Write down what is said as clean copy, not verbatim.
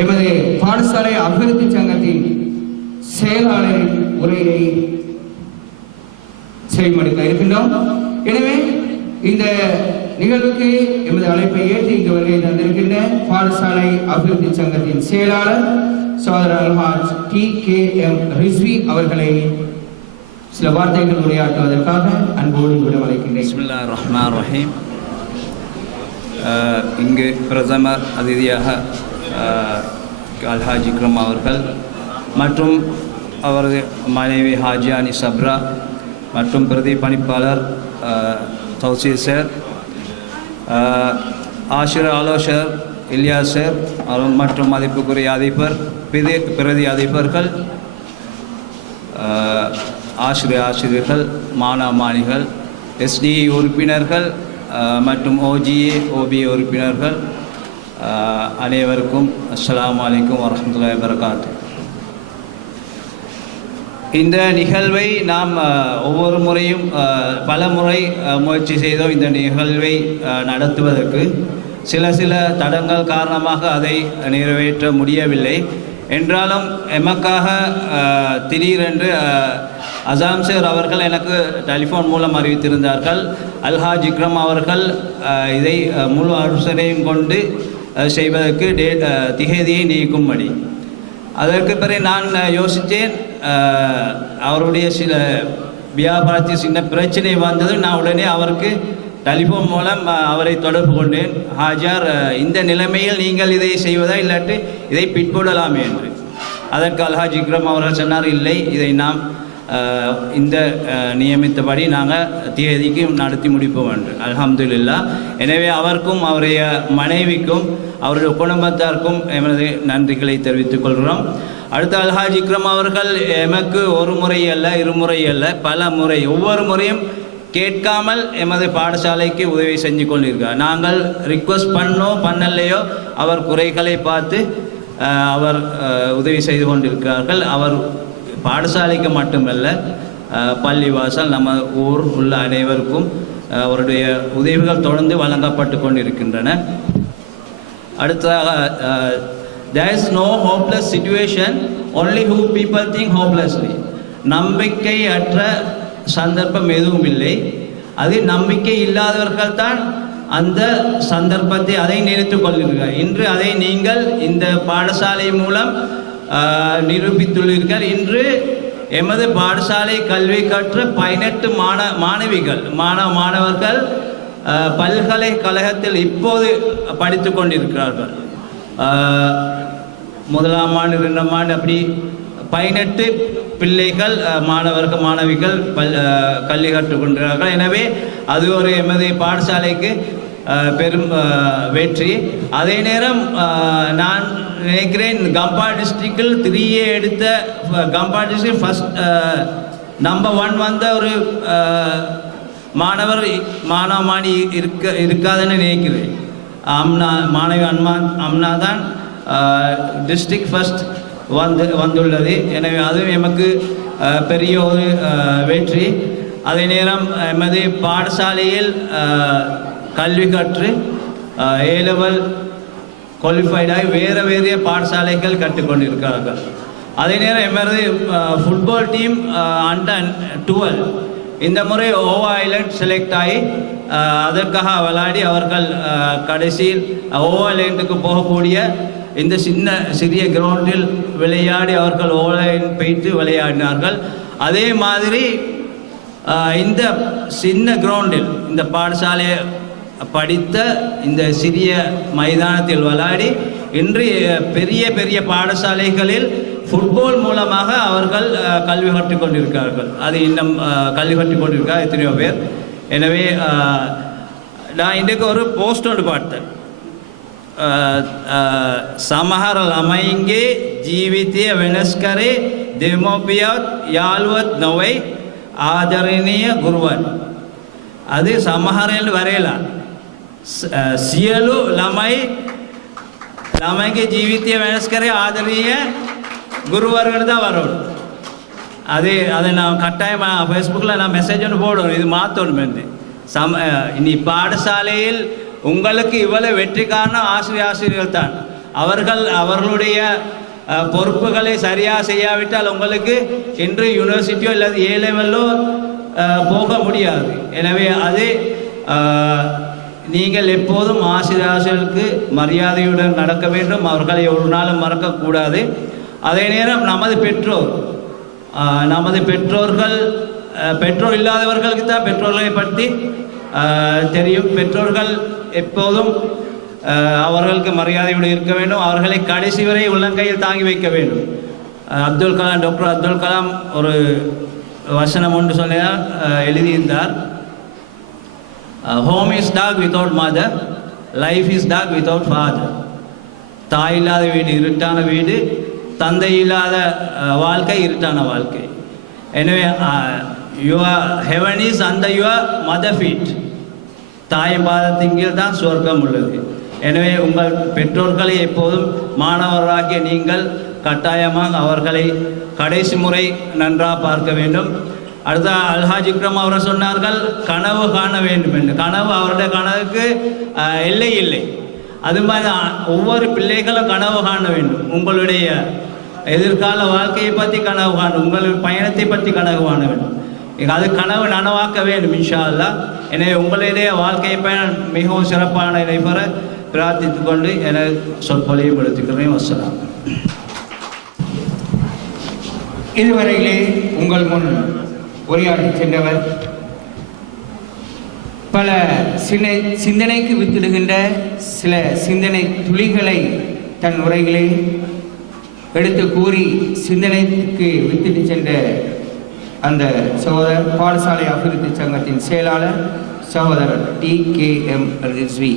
எமது பாடசாலை அபிவிருத்தி சங்கத்தின் செயலாளரின் உரையை செய்மடுக்க இருக்கின்றோம். எனவே இந்த நிகழ்வுக்கு எமது அழைப்பை ஏற்று இங்கு வருகை தந்திருக்கின்ற பாடசாலை அபிவிருத்தி சங்கத்தின் செயலாளர் சகோதரர் அல்ஹாஜ் TKM ரிஸ்வி அவர்களை சில வார்த்தைகள் உரையாற்றுவதற்காக அன்போடு விட அழைக்கின்றேன். பிஸ்மில்லாஹிர் ரஹ்மானிர் ரஹீம். இங்கு பிரதம அதிதியாக அல்ஹாஜ் இக்ரம் அவர்கள் மற்றும் அவரது மனைவி ஹாஜியானி சப்ரா மற்றும் பிரதி பணிப்பாளர் தௌசீர் சார், ஆசிரியர் ஆலோசகர் இலியாஸ் சார் மற்றும் மதிப்புக்குரிய அதிபர் பிரதி அதிபர்கள், ஆசிரியர்கள், மாணவ SDE உறுப்பினர்கள் மற்றும் OBA உறுப்பினர்கள் அனைவருக்கும் அஸ்ஸலாமு அலைக்கும் வரஹ்மத்துல்லாஹி வபரகாத்துஹு. இந்த நிகழ்வை நாம் ஒவ்வொரு முறையும் பல முறை முயற்சி செய்தோம். இந்த நிகழ்வை நடத்துவதற்கு சில தடங்கள் காரணமாக அதை நிறைவேற்ற முடியவில்லை. என்றாலும் எமக்காக திடீரென்று அசாம் சார் அவர்கள் எனக்கு டெலிஃபோன் மூலம் அறிவித்திருந்தார்கள். அல்ஹாஜ் இக்ரம் அவர்கள் இதை முழு ஆலோசனையும் கொண்டு செய்வதற்கு திகதியை நீக்கும்படி. அதற்கு பிறகு நான் யோசித்தேன். அவருடைய சில வியாபாரத்தில் சின்ன பிரச்சனை வந்தது. நான் உடனே அவருக்கு டெலிஃபோன் மூலம் அவரை தொடர்பு கொண்டேன். ஹாஜார், இந்த நிலைமையில் நீங்கள் இதை செய்வதா இல்லாட்டி இதை பிற்போடலாமே என்று. அதற்கு அல்ஹாஜ் இக்ரம் அவர்கள் சொன்னார், இல்லை, இதை நாம் இந்த நியமித்தபடி நாங்கள் தேதிக்கு நடத்தி முடிப்போம் என்று. அல்ஹம்துலில்லாஹ். எனவே அவருக்கும் அவருடைய மனைவிக்கும் அவருடைய குடும்பத்தாருக்கும் எமது நன்றிகளை தெரிவித்துக் கொள்கிறோம். அடுத்த அல்ஹாஜ் இக்ரம் அவர்கள் எமக்கு ஒரு முறை அல்ல, இருமுறை அல்ல, பல முறை, ஒவ்வொரு முறையும் கேட்காமல் எமது பாடசாலைக்கு உதவி செஞ்சு கொண்டிருக்கார். நாங்கள் ரிக்வஸ்ட் பண்ணலையோ அவர் குறைகளை பார்த்து அவர் உதவி செய்து கொண்டிருக்கிறார்கள். அவர் பாடசாலைக்கு மட்டுமல்ல, பள்ளிவாசல், நம்ம ஊர் உள்ள அனைவருக்கும் அவருடைய உதவிகள் தொடர்ந்து வழங்கப்பட்டு கொண்டிருக்கின்றன. அடுத்ததாக, there is no hopeless situation, only who people think hopelessly. நம்பிக்கை அற்ற சந்தர்ப்பம் எதுவும் இல்லை. அது நம்பிக்கை இல்லாதவர்கள் தான் அந்த சந்தர்ப்பத்தை அதை நினைத்து கொள்கிறீர்கள். இன்று அதை நீங்கள் இந்த பாடசாலை மூலம் நிரூபித்துள்ளீர்கள். இன்று எமது பாடசாலை கல்வி கற்ற 18 மாணவர்கள் பல்கலைக்கழகத்தில் இப்போது படித்து கொண்டிருக்கிறார்கள். முதலாம் ஆண்டு, 2ஆம் ஆண்டு, அப்படி 18 பிள்ளைகள், மாணவிகள் கல்வி கற்றுக்கொண்டிருக்கிறார்கள். எனவே அது ஒரு எமது பாடசாலைக்கு பெரும் வெற்றி. அதே நேரம் நான் நினைக்கிறேன், கம்பா டிஸ்ட்ரிக்டில் 3A எடுத்த கம்பா டிஸ்ட்ரிக்ட் ஃபஸ்ட் நம்பர் 1 வந்த ஒரு மாணவி இருக்காதுன்னு நினைக்கிறேன். மாணவி அம்னா தான் டிஸ்ட்ரிக்ட் ஃபஸ்ட் வந்துள்ளது. எனவே அதுவும் எமக்கு பெரிய ஒரு வெற்றி. அதே நேரம் எமது பாடசாலையில் கல்வி கற்று A-level குவாலிஃபைடாகி வேறு பாடசாலைகள் கற்றுக்கொண்டிருக்கிறார்கள். அதே நேரம் எமது ஃபுட்பால் டீம் அண்டர் 12 இந்த முறை ஓவா ஐலண்ட் செலக்ட் ஆகி அதற்காக விளையாடி அவர்கள் கடைசியில் ஓவா ஐலண்டுக்கு போகக்கூடிய இந்த சிறிய கிரவுண்டில் விளையாடி அவர்கள் ஓவலைன் போயிட்டு விளையாடினார்கள். அதே மாதிரி இந்த சின்ன கிரவுண்டில் இந்த பாடசாலையை படித்த இந்த சிறிய மைதானத்தில் விளையாடி இன்று பெரிய பாடசாலைகளில் ஃபுட்பால் மூலமாக அவர்கள் கல்வி கற்றுக் கொண்டிருக்கிறார்கள். அது இன்னும் கல்வி கற்றுக் கொண்டிருக்கார் எத்தனையோ பேர். எனவே நான் இன்றைக்கு ஒரு போஸ்ட் ஒன்று பார்த்தேன். සමහර ළමයින්ගේ ජීවිතය වෙනස් කරේ දෙමව්පියවත් යාළුවත් නොවේ ආදරණීය ගුරුවන්. அது සමහරෙන් වරේලා සියලු ළමයිගේ ජීවිතය වෙනස් කරේ ආදරණීය ගුරුවරුන්ට தான் வரணும். அதை நான் கட்டாயமாக ஃபேஸ்புக்கில் நான் மெசேஜ் ஒன்று போடணும். இது மாற்றணும் வந்து இனி பாடசாலையில் உங்களுக்கு இவ்வளவு வெற்றி காரணம் ஆசிரியர்கள் தான். அவர்கள் அவர்களுடைய பொறுப்புகளை சரியாக செய்யாவிட்டால் உங்களுக்கு இன்று யூனிவர்சிட்டியோ அல்லது ஏ லெவலோ போக முடியாது. எனவே அது நீங்கள் எப்போதும் ஆசிரியர்களுக்கு மரியாதையுடன் நடக்க வேண்டும், அவர்களை ஒரு நாளும் மறக்கக்கூடாது. அதே நேரம் நமது பெற்றோர்கள் பெற்றோர் இல்லாதவர்களுக்கு தான் பெற்றோர்களை பற்றி தெரியும். பெற்றோர்கள் எப்போதும் அவர்களுக்கு மரியாதையுடன் இருக்க வேண்டும், அவர்களை கடைசி வரை உள்ளங்கையில் தாங்கி வைக்க வேண்டும். டாக்டர் அப்துல் கலாம் ஒரு வசனம் ஒன்று சொன்னார், எழுதியிருந்தார், home is dark without mother, life is dark without father. தாய் இல்லாத வீடு இருட்டான வீடு, தந்தை இல்லாத வாழ்க்கை இருட்டான வாழ்க்கை. எனவே your heaven is under your mother feed. தாய் பாதத்தின் கீழ் தான் சொர்க்கம் உள்ளது. எனவே உங்கள் பெற்றோர்களை எப்போதும் மாணவராகிய நீங்கள் கட்டாயமாக அவர்களை கடைசி முறை நன்றாக பார்க்க வேண்டும். அடுத்த அல்ஹாஜ் இக்ரம் அவர்கள் சொன்னார்கள், கனவு காண வேண்டும் என்று. கனவு, அவருடைய கனவுக்கு எல்லை இல்லை. அது மாதிரி ஒவ்வொரு பிள்ளைகளும் கனவு காண வேண்டும். உங்களுடைய எதிர்கால வாழ்க்கையை பற்றி கனவு காணும், உங்கள் பயணத்தை பற்றி கனவு காண வேண்டும். அது கனவு நனவாக்க வேண்டும் இன்ஷா அல்லாஹ். எனவே உங்களுடைய வாழ்க்கை பயணம் மிகவும் சிறப்பான நடைபெற பிரார்த்தித்துக் கொண்டு என சொற்பொழிவை எடுத்துக்கிறேன். வஸ்ஸலாம். இதுவரையிலே உங்கள் முன் உரையாற்றி சென்றவர் பல சிந்தனைக்கு வித்திடுகின்ற சில சிந்தனை துளிகளை தன் உரைகளை எடுத்து கூறி சிந்தனைக்கு வித்திட்டு சென்ற அந்த சகோதரர் பாடசாலை அபிவிருத்தி சங்கத்தின் செயலாளர் சகோதரர் TKM ரிஸ்வி.